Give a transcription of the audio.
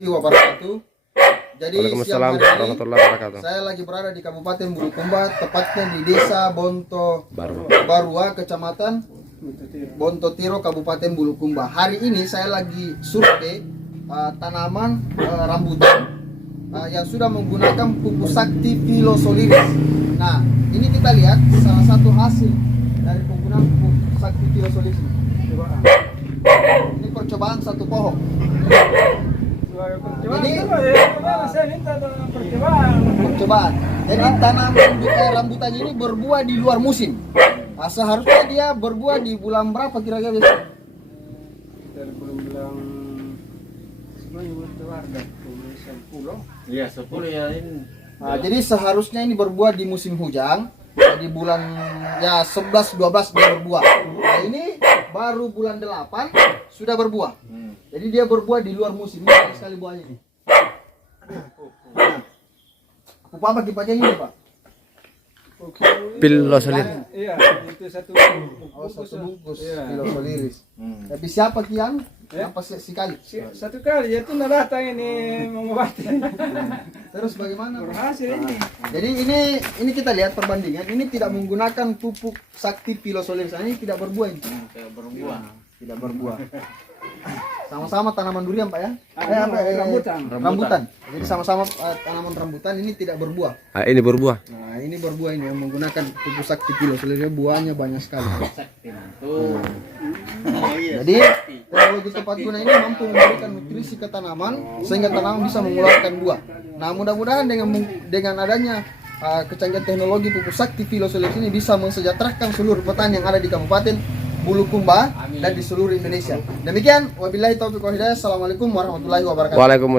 Wabarakatuh. Jadi Waalaikumsalam siang hari warahmatullahi wabarakatuh. saya lagi berada di Kabupaten Bulukumba, tepatnya di Desa Bonto Baru. Barua, Kecamatan Bonto Tiro, Kabupaten Bulukumba. Hari ini saya lagi survei tanaman rambutan yang sudah menggunakan pupuk sakti Pilosoliris. Nah, ini kita lihat salah satu hasil dari penggunaan pupuk sakti Pilosoliris ini. Ini percobaan satu pohon. Percobaan. Jadi tanaman rambutan ini berbuah di luar musim. Seharusnya dia berbuah di bulan berapa kira-kira? Dari bulan sebenarnya 10. Iya, 10 ya ini. Nah, jadi seharusnya ini berbuah di musim hujan. Di bulan ya 11 12 dia berbuah. Nah, ini baru bulan 8 sudah berbuah. Jadi dia berbuah di luar musim. Banyak sekali buahnya nih. Nah, pupuk apa kipakai ini, Pak? Pilosoliris. Iya, itu satu Oh, satu bungkus Iya. Pilosoliris. Tapi siapa kian? Apa sekali? Satu kali itu datang ini mengobati. Terus bagaimana? Berhasil ini. Jadi ini kita lihat perbandingan. Ini tidak menggunakan pupuk sakti Pilosoliris. Ini tidak berbuah ini. Kayak berbuah. Tidak berbuah. Sama-sama tanaman durian, Pak ya? Rambutan. Rambutan. Jadi sama-sama tanaman rambutan ini tidak berbuah. Ini berbuah. Nah, ini berbuah ini yang menggunakan pupuk sakti Pilosoliris, buahnya banyak sekali. Sakti tuh. Jadi teknologi tepat guna ini mampu memberikan nutrisi ke tanaman sehingga tanaman bisa mengeluarkan buah. Nah, mudah-mudahan dengan adanya kecanggihan teknologi pupuk sakti Pilosoliris ini bisa mensejahterakan seluruh petani yang ada di Kabupaten Bulukumba dan di seluruh Indonesia. Demikian, wabillahi taufiq wal hidayah. Assalamualaikum warahmatullahi wabarakatuh. Waalaikumsalam.